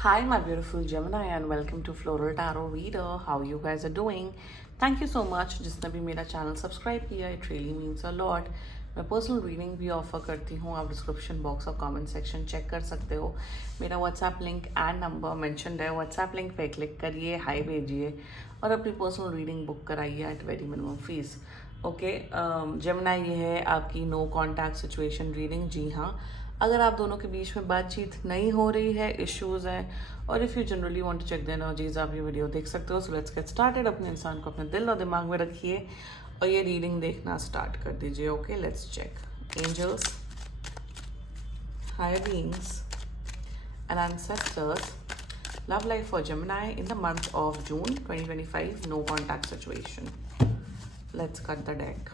Hi, my beautiful Gemini, and welcome to Floral Tarot Reader. How you guys are doing? Thank you so much जिसने भी मेरा channel subscribe किया, it really means a lot. मैं personal reading भी offer करती हूँ, आप description box और कमेंट सेक्शन चेक कर सकते हो। मेरा WhatsApp link and number mentioned है, व्हाट्सएप लिंक पे क्लिक करिए, हाई भेजिए और अपनी पर्सनल रीडिंग बुक कराइए at very minimum fees. Okay, Gemini, ये है आपकी नो कॉन्टैक्ट सिचुएशन रीडिंग। जी हाँ, अगर आप दोनों के बीच में बातचीत नहीं हो रही है, इश्यूज हैं, और if you generally want to check the energies, आप ये वीडियो देख सकते हो। So let's get started. अपने इंसान को अपने दिल और दिमाग में रखिए और ये रीडिंग देखना स्टार्ट कर दीजिए। Okay, let's check. Angels, higher beings and ancestors, love life for Gemini in the month of June 2025, no contact situation. Let's cut the deck.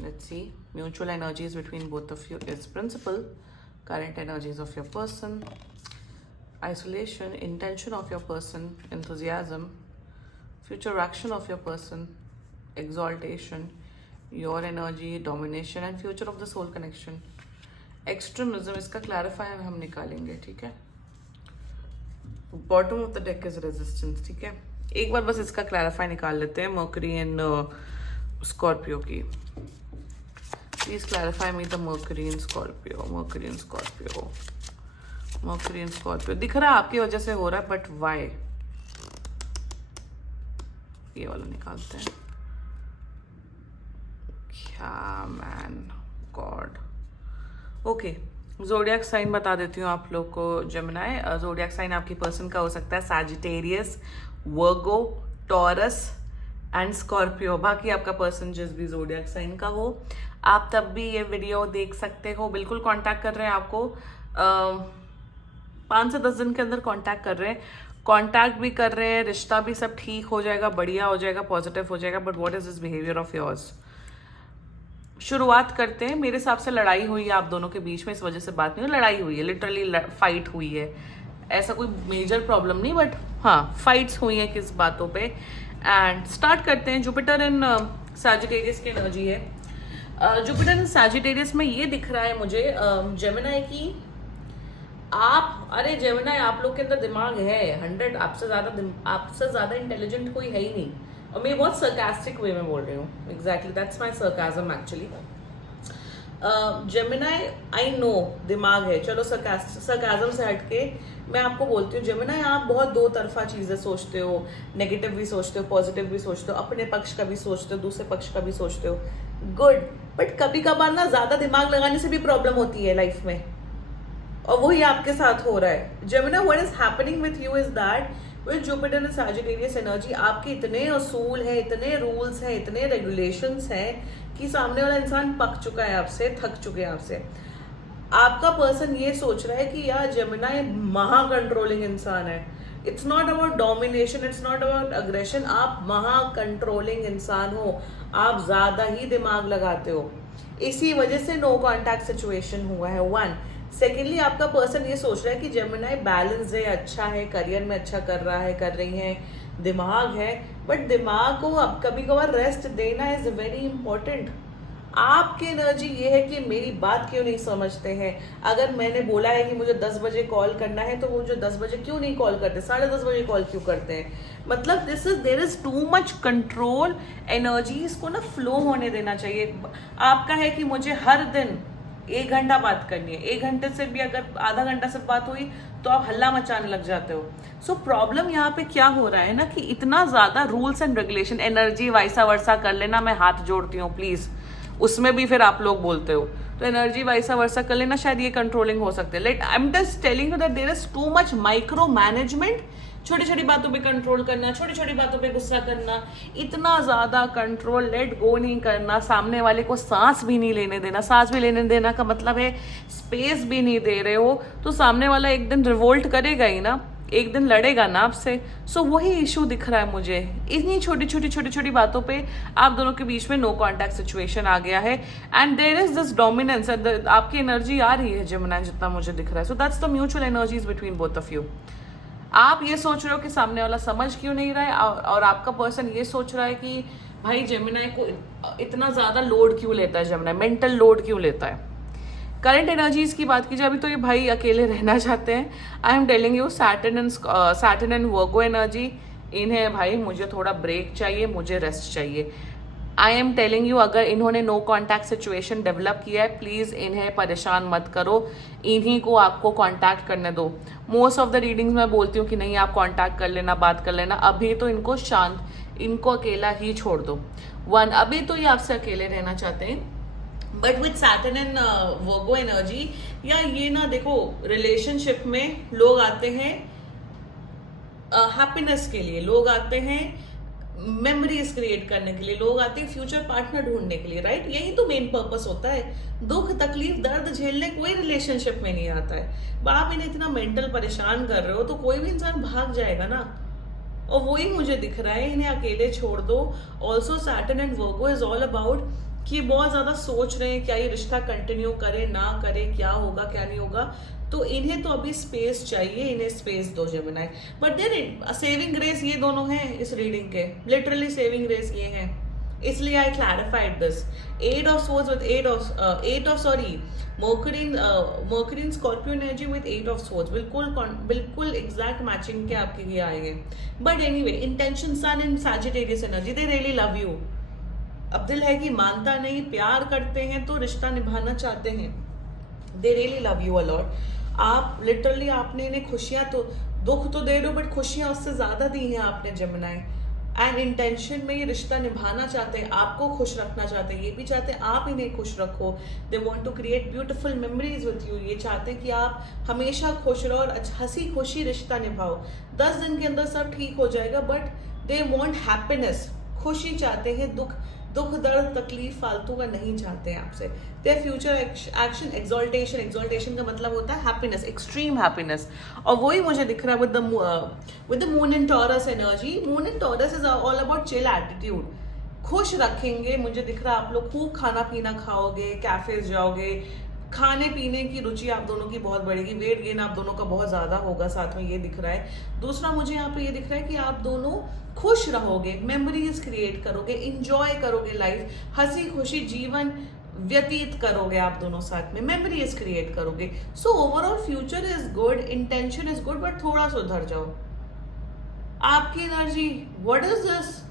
Let's see. Mutual energies between both of you is principle. Current energies of your person. Isolation, intention of your person, enthusiasm. Future action of your person, exaltation. Your energy, domination and future of the soul connection. Extremism, इसका clarifier हम निकालेंगे, ठीक है? Bottom of the deck is resistance, ठीक है? एक बार बस इसका clarifier निकाल लेते हैं Mercury and Scorpio की. Please clarify me the Mercury in Scorpio. Mercury in Scorpio. Mercury in Scorpio. दिख रहा है आपकी वजह से हो रहा है, but why? ये वाला निकालते हैं। क्या man, God. Okay, zodiac sign बता देती हूँ आप लोग को जेमिनी। जोडियक साइन आपकी पर्सन का हो सकता है Sagittarius, Virgo, Taurus and Scorpio. बाकी आपका पर्सन जिस भी जोडियक साइन का हो, आप तब भी ये वीडियो देख सकते हो। बिल्कुल कांटेक्ट कर रहे हैं आपको, 5 से 10 दिन के अंदर कांटेक्ट कर रहे हैं, कांटेक्ट भी कर रहे हैं, रिश्ता भी सब ठीक हो जाएगा, बढ़िया हो जाएगा, पॉजिटिव हो जाएगा। But what is this behaviour of yours? शुरुआत करते हैं। मेरे हिसाब से लड़ाई हुई है आप दोनों के बीच में, इस वजह से बात नहीं, लड़ाई हुई है, लिटरली फाइट हुई है। ऐसा कोई मेजर प्रॉब्लम नहीं, बट हाँ, फाइट्स हुई हैं किस बातों पे। एंड स्टार्ट करते हैं। जुपिटर इन सैजिटेरियस की एनर्जी है। जुपिटर इन सैजिटेरियस में ये दिख रहा है मुझे जेमिनी की आप, अरे जेमिनी, आप लोग के अंदर दिमाग है 100, आपसे ज्यादा इंटेलिजेंट कोई है ही नहीं। और मैं बहुत सरकास्टिक वे में बोल रही हूँ। Exactly, that's my sarcasm actually. Gemini, I know दिमाग है, चलो सरकाजम से हटके मैं आपको बोलती हूँ, जेमिनी आप बहुत दो तरफा चीजें सोचते हो, नेगेटिव भी सोचते हो, पॉजिटिव भी सोचते हो, अपने पक्ष का भी सोचते हो, दूसरे पक्ष का भी सोचते हो। गुड, बट कभी कभार ना ज्यादा दिमाग लगाने से भी प्रॉब्लम होती है लाइफ में, और वही आपके साथ हो रहा है। Gemini, what is happening with you is that with Jupiter and Sagittarius energy, आपके इतने असूल है, इतने रूल्स हैं, इतने रेगुलेशंस हैं कि सामने वाला इंसान पक चुका है आपसे, थक चुके हैं आपसे। आपका पर्सन ये सोच रहा है कि यार जेमिनी महा कंट्रोलिंग इंसान है। It's not about domination, it's not about aggression, आप महा कंट्रोलिंग इंसान हो, आप ज्यादा ही दिमाग लगाते हो, इसी वजह से नो कॉन्टैक्ट सिचुएशन हुआ है। 1, सेकेंडली आपका पर्सन ये सोच रहा है कि जेमिनी बैलेंस है, अच्छा है, करियर में अच्छा कर रहा है, कर रही है, दिमाग है, बट दिमाग को अब कभी कभार रेस्ट देना इज वेरी इंपॉर्टेंट। आपकी एनर्जी ये है कि मेरी बात क्यों नहीं समझते हैं। अगर मैंने बोला है कि मुझे 10 बजे कॉल करना है, तो वो मुझे 10 बजे क्यों नहीं कॉल करते, 10:30 बजे कॉल क्यों करते हैं? मतलब there is too much control energy, इसको ना फ्लो होने देना चाहिए। आपका है कि मुझे हर दिन 1 घंटा बात करनी है, 1 घंटे से भी अगर आधा घंटा से बात हुई तो आप हल्ला मचाने लग जाते हो। सो प्रॉब्लम यहाँ पे क्या हो रहा है ना, कि इतना ज्यादा rules and regulation, energy vice versa कर लेना, मैं हाथ जोड़ती हूँ प्लीज, उसमें भी फिर आप लोग बोलते हो, तो एनर्जी वाइसा वर्सा कर लेना, शायद ये कंट्रोलिंग हो सकते हैं। Like I am just telling you that there is too much micro management, छोटी छोटी बातों पे कंट्रोल करना, छोटी छोटी बातों पे गुस्सा करना, इतना ज्यादा कंट्रोल, लेट गो नहीं करना, सामने वाले को सांस भी नहीं लेने देना। सांस भी लेने देना का मतलब है स्पेस भी नहीं दे रहे हो, तो सामने वाला एक दिन रिवोल्ट करेगा ही ना, एक दिन लड़ेगा ना आपसे। सो वही इशू दिख रहा है मुझे, इतनी छोटी छोटी बातों पे आप दोनों के बीच में नो कॉन्टैक्ट सिचुएशन आ गया है, and there is this dominance, आपकी एनर्जी आ रही है जेमिनी, जितना मुझे दिख रहा है। So that's the mutual energies between both of you. आप ये सोच रहे हो कि सामने वाला समझ क्यों नहीं रहा है, और आपका पर्सन ये सोच रहा है कि भाई जेमिनी को इतना ज्यादा लोड क्यों लेता है, जेमिनी मेंटल लोड क्यों लेता है। करंट एनर्जीज की बात की जाए, अभी तो ये भाई अकेले रहना चाहते हैं। I am telling you, Saturn and Virgo energy, इन्हें भाई मुझे थोड़ा ब्रेक चाहिए, मुझे रेस्ट चाहिए। आई एम टेलिंग यू, अगर इन्होंने नो कॉन्टैक्ट सिचुएशन डेवलप किया है, प्लीज़ इन्हें परेशान मत करो, इन्हीं को आपको कॉन्टैक्ट करने दो। मोस्ट ऑफ द रीडिंग्स मैं बोलती हूँ कि नहीं आप कॉन्टैक्ट कर लेना, बात कर लेना, अभी तो इनको शांत, इनको अकेला ही छोड़ दो। अभी तो ये आपसे अकेले रहना चाहते हैं। But with Saturn and Virgo energy, या ये ना देखो, रिलेशनशिप में लोग आते हैं हैप्पीनेस के लिए, लोग आते हैं मेमोरीज क्रिएट करने के लिए, लोग आते हैं फ्यूचर पार्टनर ढूंढने के लिए, राइट? यही तो मेन पर्पस होता है। दुख तकलीफ दर्द झेलने कोई रिलेशनशिप में नहीं आता है। आप इन्हें इतना मेंटल परेशान कर रहे हो तो कोई भी इंसान भाग जाएगा ना, और वही मुझे दिख रहा है। इन्हें अकेले छोड़ दो। Also Saturn and Virgo is all about कि बहुत ज्यादा सोच रहे हैं क्या ये रिश्ता कंटिन्यू करे ना करे, क्या होगा क्या नहीं होगा, तो इन्हें तो अभी स्पेस चाहिए, इन्हें स्पेस दो Gemini. But there saving grace ये दोनों हैं इस रीडिंग के, लिटरली सेविंग ग्रेस ये हैं, इसलिए I clarified this. Eight of swords with Mercury Scorpio energy with eight of swords, बिल्कुल एग्जैक्ट मैचिंग के आपके लिए आएंगे। But anyway, intention sun in Sagittarius energy, they really love you. अब दिल है कि मानता नहीं, प्यार करते हैं तो रिश्ता निभाना चाहते हैं, दे रियली लव यू अलॉट। आप लिटरली, आपने इन्हें खुशियां तो, दुख तो दे रहे हो बट खुशियां उससे ज्यादा दी हैं आपने जेमिनी। एंड इंटेंशन में ये रिश्ता निभाना चाहते हैं, आपको खुश रखना चाहते हैं, ये भी चाहते हैं आप इन्हें खुश रखो। They want to create beautiful memories with you, ये चाहते हैं कि आप हमेशा खुश रहो और हंसी खुशी रिश्ता निभाओ। 10 दिन के अंदर सब ठीक हो जाएगा, बट दे वॉन्ट हैप्पीनेस, खुशी चाहते हैं, दुख दर्द तकलीफ फालतू का नहीं चाहते हैं आपसे। देयर फ्यूचर एक्शन एक्सॉल्टेशन का मतलब होता है हैप्पीनेस, एक्सट्रीम हैप्पीनेस, और वही मुझे दिख रहा है with the moon in taurus energy. Moon in taurus is all about chill attitude, खुश रखेंगे। मुझे दिख रहा है आप लोग खूब खाना पीना खाओगे, कैफेज जाओगे, खाने पीने की रुचि आप दोनों की बहुत बढ़ेगी, वेट गेन आप दोनों का बहुत ज्यादा होगा साथ में, ये दिख रहा है। दूसरा मुझे यहाँ पे ये दिख रहा है कि आप दोनों खुश रहोगे, मेमोरीज क्रिएट करोगे, इंजॉय करोगे लाइफ, हंसी खुशी जीवन व्यतीत करोगे आप दोनों साथ में, मेमोरीज क्रिएट करोगे। So overall future is good, intention is good, but थोड़ा सुधर जाओ। आपकी energy, what is this?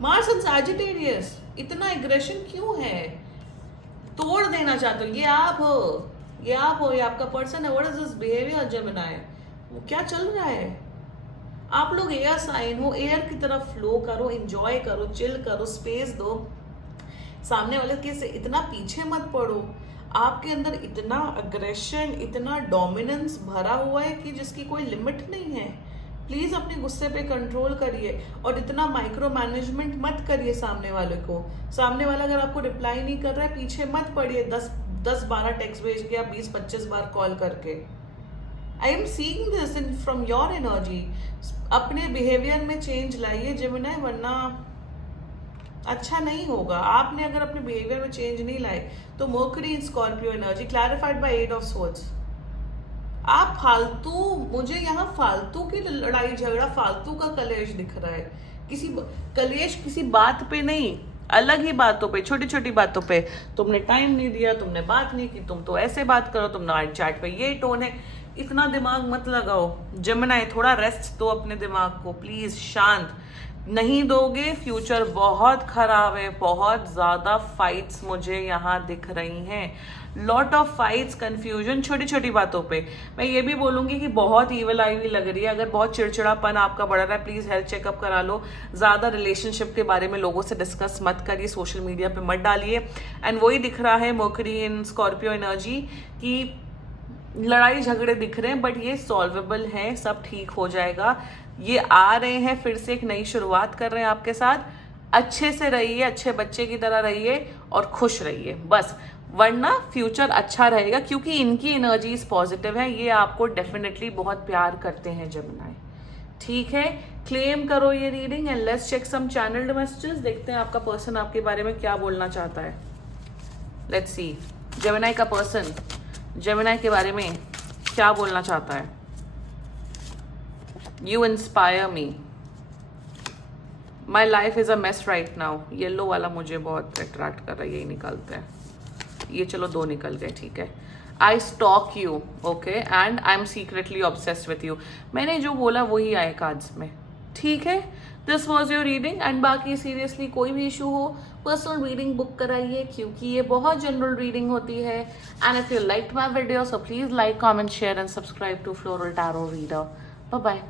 Mars and Sagittarius, इतना एग्रेशन क्यों है? तोड़ देना चाहते हो, ये आप हो, ये आपका पर्सन है। What is this behaviour Gemini? वो क्या चल रहा है? आप लोग एयर साइन हो, एयर की तरफ फ्लो करो, एंजॉय करो, चिल करो, स्पेस दो। सामने वाले के से इतना पीछे मत पड़ो। आपके अंदर इतना अग्रेशन, इतना डोमिनेंस भरा हुआ है कि जिसकी कोई लिमिट नहीं है। प्लीज अपने गुस्से पे कंट्रोल करिए, और इतना माइक्रो मैनेजमेंट मत करिए सामने वाले को। सामने वाला अगर आपको रिप्लाई नहीं कर रहा है, पीछे मत पड़िए 10-12 टेक्स्ट भेज के या 20-25 बार कॉल करके। I am seeing this in from your energy. अपने बिहेवियर में चेंज लाइए जेमिनी, वरना अच्छा नहीं होगा। आपने अगर अपने बिहेवियर में चेंज नहीं लाए तो mercury in Scorpio energy clarified by 8 of swords, आप फालतू, मुझे यहाँ फालतू की लड़ाई झगड़ा, फालतू का कलेश दिख रहा है। कलेश किसी बात पे नहीं, अलग ही बातों पे, छोटी छोटी बातों पे। तुमने टाइम नहीं दिया, तुमने बात नहीं की, तुम तो ऐसे बात करो, तुम चैट पे ये टोन है। इतना दिमाग मत लगाओ जेमिनी, थोड़ा रेस्ट दो अपने दिमाग को प्लीज, शांत। नहीं दोगे, फ्यूचर बहुत खराब है। बहुत ज्यादा फाइट्स मुझे यहाँ दिख रही हैं, लॉट ऑफ फाइट्स, कंफ्यूजन, छोटी छोटी बातों पे। मैं ये भी बोलूंगी कि बहुत ईवल आई हुई लग रही है। अगर बहुत चिड़चिड़ापन आपका बढ़ रहा है, प्लीज हेल्थ चेकअप करा लो। ज्यादा रिलेशनशिप के बारे में लोगों से डिस्कस मत करिए, सोशल मीडिया पे मत डालिए। एंड वही दिख रहा है मर्करी इन स्कॉर्पियो एनर्जी की लड़ाई झगड़े दिख रहे हैं, बट ये सॉल्वेबल है, सब ठीक हो जाएगा। ये आ रहे हैं, फिर से एक नई शुरुआत कर रहे हैं आपके साथ। अच्छे से रहिए, अच्छे बच्चे की तरह रहिए और खुश रहिए बस, वरना फ्यूचर अच्छा रहेगा, क्योंकि इनकी एनर्जीज पॉजिटिव है। ये आपको डेफिनेटली बहुत प्यार करते हैं जेमिनी, ठीक है? क्लेम करो ये reading and let's check some channelled messages. देखते हैं आपका पर्सन आपके बारे में क्या बोलना चाहता है। लेट्स सी जेमिनी का पर्सन जेमिनी के बारे में क्या बोलना चाहता है। You inspire me, my life is a mess right now. Yellow वाला मुझे बहुत अट्रैक्ट कर रहा है, यही निकालते हैं। ये चलो 2 निकल गए, ठीक है। I stalk you, okay, and I am secretly obsessed with you. मैंने जो बोला वही आए कार्ड्स में, ठीक है। This was your reading, and बाकी सीरियसली कोई भी इशू हो पर्सनल रीडिंग बुक कराइए, क्योंकि ये बहुत जनरल रीडिंग होती है। And if you liked my video so please like, comment, share and subscribe to floral tarot reader. Bye bye.